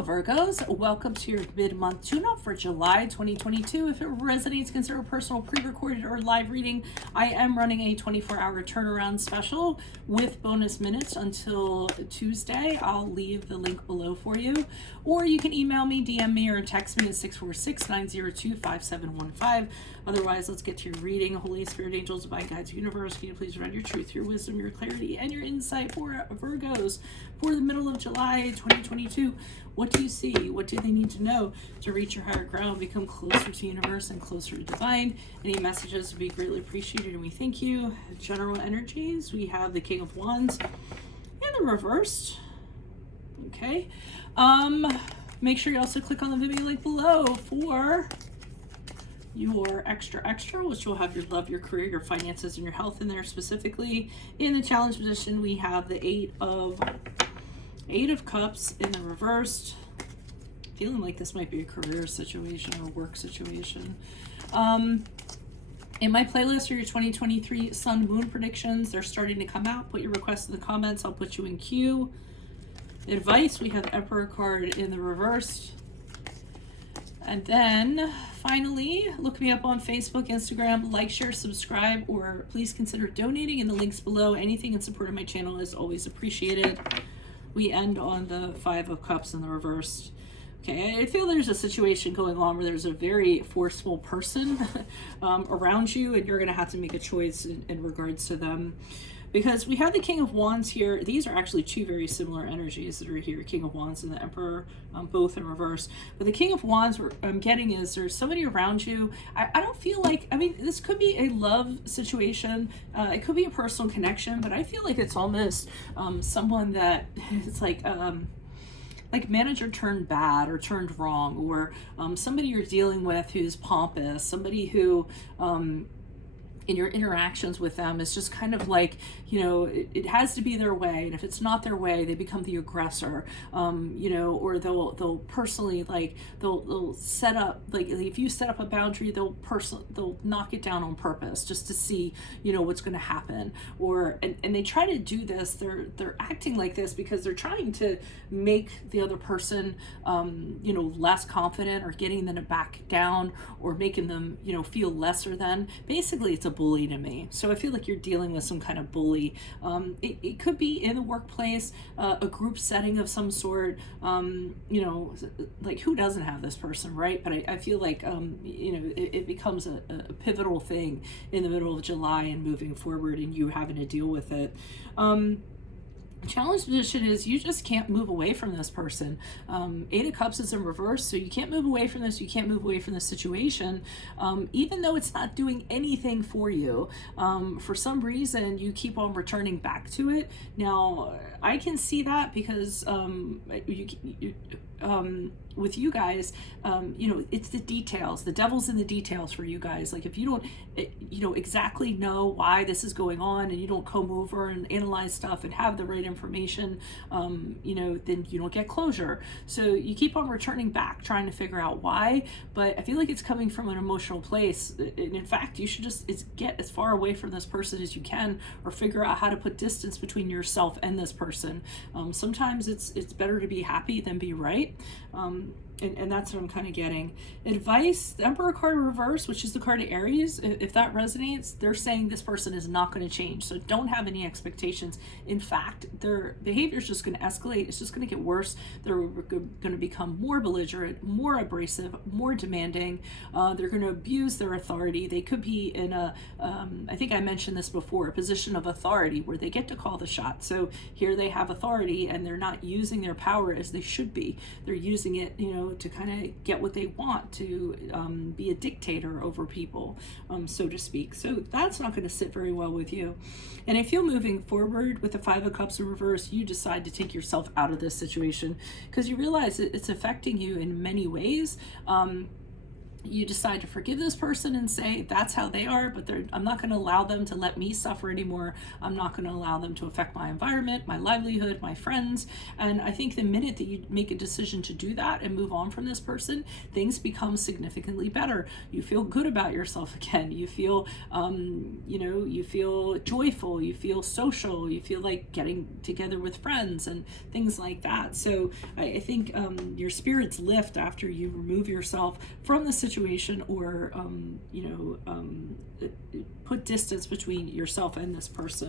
Hello Virgos, welcome to your mid-month tune-up for July 2022. If it resonates, consider a personal pre-recorded or live reading. I am running a 24-hour turnaround special with bonus minutes until Tuesday. I'll leave the link below for you. Or you can email me, DM me, or text me at 646-902-5715. Otherwise, let's get to your reading. Holy Spirit, angels, divine guides, universe, can you please run your truth, your wisdom, your clarity, and your insight for Virgos for the middle of July 2022. What do you see? What do they need to know to reach your higher ground, become closer to universe and closer to divine? Any messages would be greatly appreciated, and we thank you. General energies, we have the King of Wands and the reversed. Okay. Make sure you also click on the Vimeo link below for your extra, which will have your love, your career, your finances, and your health in there specifically. In the challenge position, we have the Eight of Cups in the reversed. Feeling like this might be a career situation or work situation. In my playlist are your 2023 Sun Moon predictions. They're starting to come out. Put your requests in the comments. I'll put you in queue. Advice, we have the Emperor card in the reversed. And then finally, look me up on Facebook, Instagram, like, share, subscribe, or please consider donating in the links below. Anything in support of my channel is always appreciated. We end on the Five of Cups in the reversed. Okay, I feel there's a situation going on where there's a very forceful person around you, and you're going to have to make a choice in regards to them. Because we have the King of Wands here. These are actually two very similar energies that are here. King of Wands and the Emperor, both in reverse. But the King of Wands, what I'm getting is there's somebody around you. I don't feel like, I mean, this could be a love situation. It could be a personal connection, but I feel like it's almost someone that it's like manager turned bad or turned wrong, or somebody you're dealing with who's pompous, somebody who in your interactions with them, it's just kind of like, you know, it has to be their way, and if it's not their way, they become the aggressor, you know, or they'll personally, like, they'll set up, like, if you set up a boundary, they'll knock it down on purpose just to see, you know, what's going to happen. Or and they try to do this, they're acting like this because they're trying to make the other person you know, less confident, or getting them to back down, or making them, you know, feel lesser than. Basically, it's a bully to me. So I feel like you're dealing with some kind of bully. It could be in the workplace, a group setting of some sort. You know, like, who doesn't have this person, right? But I feel like you know, it becomes a pivotal thing in the middle of July and moving forward, and you having to deal with it. Challenge position is you just can't move away from this person. Eight of Cups is in reverse, so you can't move away from this. You can't move away from this situation, even though it's not doing anything for you. For some reason, you keep on returning back to it. Now, I can see that because with you guys, you know, it's the details. The devil's in the details for you guys. Like, if you don't, you know, exactly know why this is going on, and you don't comb over and analyze stuff and have the right information, you know, then you don't get closure. So you keep on returning back, trying to figure out why. But I feel like it's coming from an emotional place. And in fact, you should just get as far away from this person as you can, or figure out how to put distance between yourself and this person. Sometimes it's better to be happy than be right. And that's what I'm kind of getting. Advice, the Emperor card reverse, which is the card of Aries, if that resonates, they're saying this person is not going to change. So don't have any expectations. In fact, their behavior is just going to escalate. It's just going to get worse. They're going to become more belligerent, more abrasive, more demanding. They're going to abuse their authority. They could be in a, I think I mentioned this before, a position of authority where they get to call the shot. So here they have authority, and they're not using their power as they should be. They're using it, you know, to kind of get what they want, to be a dictator over people, so to speak. So that's not going to sit very well with you. And I feel moving forward with the Five of Cups in reverse, you decide to take yourself out of this situation because you realize it's affecting you in many ways. You decide to forgive this person and say that's how they are, but I'm not going to allow them to let me suffer anymore. I'm not going to allow them to affect my environment, my livelihood, my friends. And I think the minute that you make a decision to do that and move on from this person, things become significantly better. You feel good about yourself again. You feel, you feel joyful. You feel social. You feel like getting together with friends and things like that. So I think your spirits lift after you remove yourself from the situation, or put distance between yourself and this person.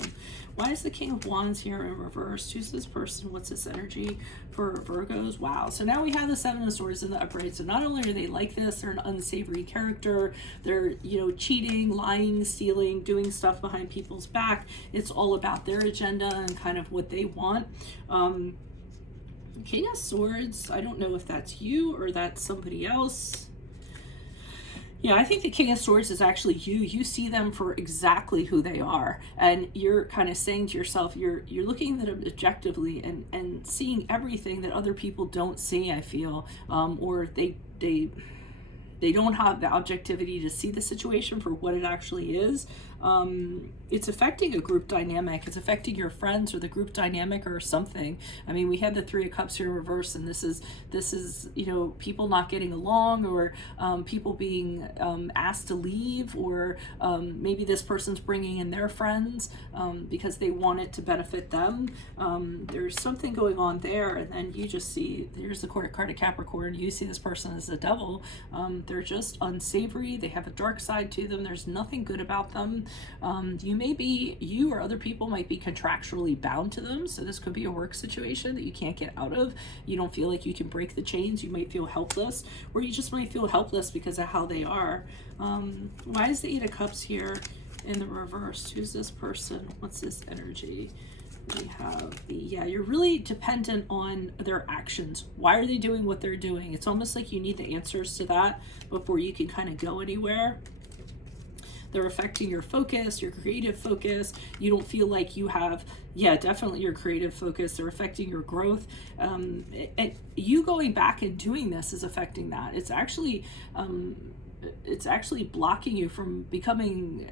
Why is the King of Wands here in reverse? Who's this person? What's this energy for Virgos? Wow. So now we have the Seven of Swords in the upright. So not only are they like this, they're an unsavory character. They're, cheating, lying, stealing, doing stuff behind people's back. It's all about their agenda and kind of what they want. King of Swords, I don't know if that's you or that's somebody else. Yeah, I think the King of Swords is actually you. You see them for exactly who they are, and you're kind of saying to yourself, you're looking at them objectively and seeing everything that other people don't see, I feel, or they don't have the objectivity to see the situation for what it actually is. It's affecting a group dynamic. It's affecting your friends or the group dynamic or something. I mean, we had the Three of Cups here in reverse, and this is people not getting along, or people being asked to leave, or maybe this person's bringing in their friends because they want it to benefit them. There's something going on there, and then you just see, here's the card of Capricorn. You see this person as the devil. They're just unsavory. They have a dark side to them. There's nothing good about them. You or other people might be contractually bound to them. So this could be a work situation that you can't get out of. You don't feel like you can break the chains. You might feel helpless, or you just might feel helpless because of how they are. Why is the Eight of Cups here in the reverse? Who's this person? What's this energy? We have you're really dependent on their actions. Why are they doing what they're doing? It's almost like you need the answers to that before you can kind of go anywhere. They're affecting your focus, your creative focus. You don't feel like you have, definitely your creative focus. They're affecting your growth. And you going back and doing this is affecting that. It's actually blocking you from becoming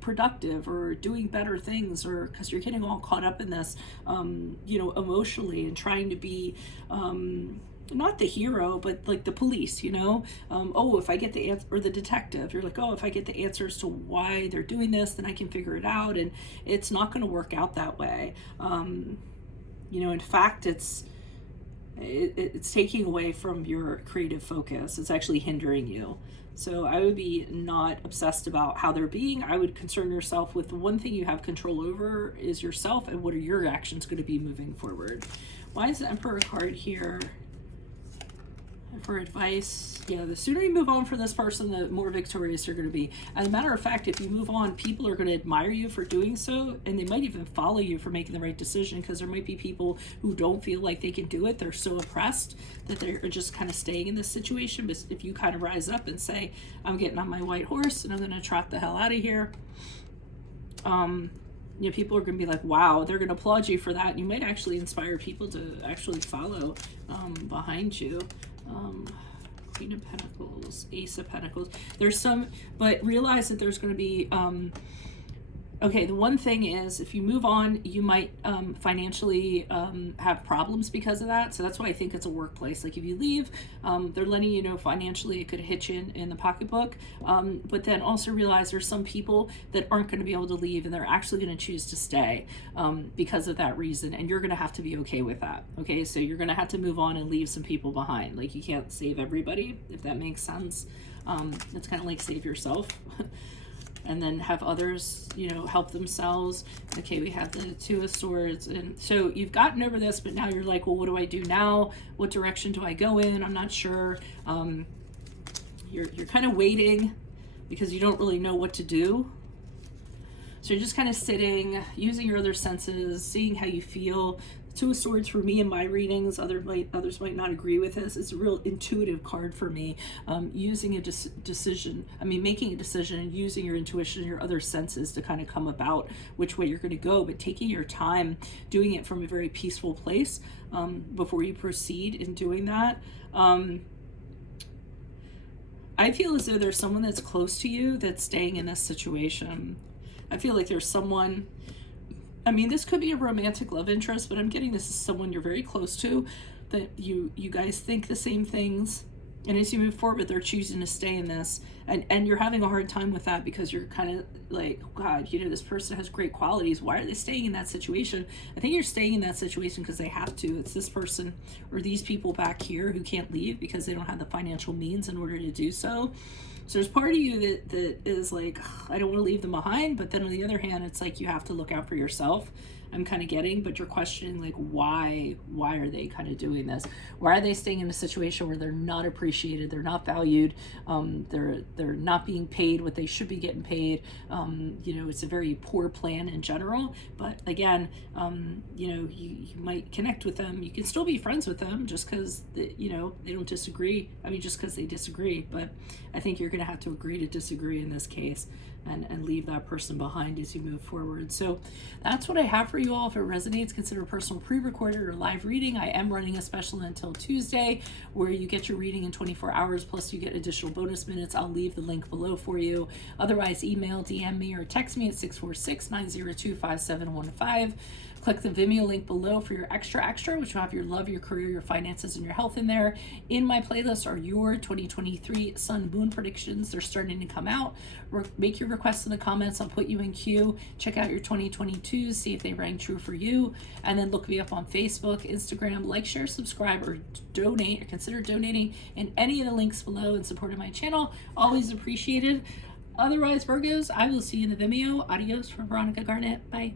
productive or doing better things, or because you're getting all caught up in this, emotionally, and trying to be, not the hero, but like the police, if I get the answer, or the detective, you're like, if I get the answers to why they're doing this, then I can figure it out. And it's not going to work out that way. In fact, it's taking away from your creative focus. It's actually hindering you. So I would be not obsessed about how they're being. I would concern yourself with the one thing you have control over is yourself, and what are your actions going to be moving forward. Why is the Emperor card here for advice? The sooner you move on from this person, the more victorious you're going to be. As a matter of fact, if you move on, people are going to admire you for doing so, and they might even follow you for making the right decision, because there might be people who don't feel like they can do it. They're so oppressed that they're just kind of staying in this situation. But if you kind of rise up and say, I'm getting on my white horse and I'm going to trot the hell out of here, people are going to be like, wow, they're going to applaud you for that. And you might actually inspire people to actually follow behind you. Queen of Pentacles, Ace of Pentacles. There's some, but realize that there's going to be, the one thing is, if you move on, you might financially have problems because of that. So that's why I think it's a workplace. Like if you leave, they're letting you know financially it could hit you in the pocketbook. But then also realize there's some people that aren't going to be able to leave, and they're actually going to choose to stay because of that reason. And you're going to have to be okay with that. Okay, so you're going to have to move on and leave some people behind. Like you can't save everybody, if that makes sense. It's kind of like save yourself. And then have others, help themselves. Okay, we have the Two of Swords. And so you've gotten over this, but now you're like, well, what do I do now? What direction do I go in? I'm not sure. You're kind of waiting because you don't really know what to do. So you're just kind of sitting, using your other senses, seeing how you feel. Two of Swords for me in my readings, others might not agree with this. It's a real intuitive card for me. Using a decision, making a decision and using your intuition, your other senses to kind of come about which way you're going to go, but taking your time, doing it from a very peaceful place before you proceed in doing that. I feel as though there's someone that's close to you that's staying in this situation. I feel like there's someone, I mean, this could be a romantic love interest, but I'm getting this is someone you're very close to, that you guys think the same things. And as you move forward, they're choosing to stay in this. And you're having a hard time with that because you're kind of like, God, you know, this person has great qualities. Why are they staying in that situation? I think you're staying in that situation because they have to. It's this person or these people back here who can't leave because they don't have the financial means in order to do so. So there's part of you that is like, I don't want to leave them behind. But then on the other hand, it's like you have to look out for yourself. I'm kind of getting, but you're questioning like why are they kind of doing this? Why are they staying in a situation where they're not appreciated, they're not valued, they're not being paid what they should be getting paid? You know, it's a very poor plan in general. But again, you know, you might connect with them. You can still be friends with them just because you know they don't disagree. I mean, just because they disagree. But I think you're going to have to agree to disagree in this case. And leave that person behind as you move forward. So that's what I have for you all. If it resonates, consider a personal pre-recorded or live reading. I am running a special until Tuesday where you get your reading in 24 hours, plus you get additional bonus minutes. I'll leave the link below for you. Otherwise, email, DM me, or text me at 646-902-5715. Click the Vimeo link below for your extra, which will have your love, your career, your finances, and your health in there. In my playlist are your 2023 Sun Moon predictions. They're starting to come out. Make your requests in the comments. I'll put you in queue. Check out your 2022s, see if they rang true for you. And then look me up on Facebook, Instagram, like, share, subscribe, or donate, or consider donating in any of the links below in support of my channel. Always appreciated. Otherwise, Virgos, I will see you in the Vimeo. Adios from Veronica Garnet. Bye.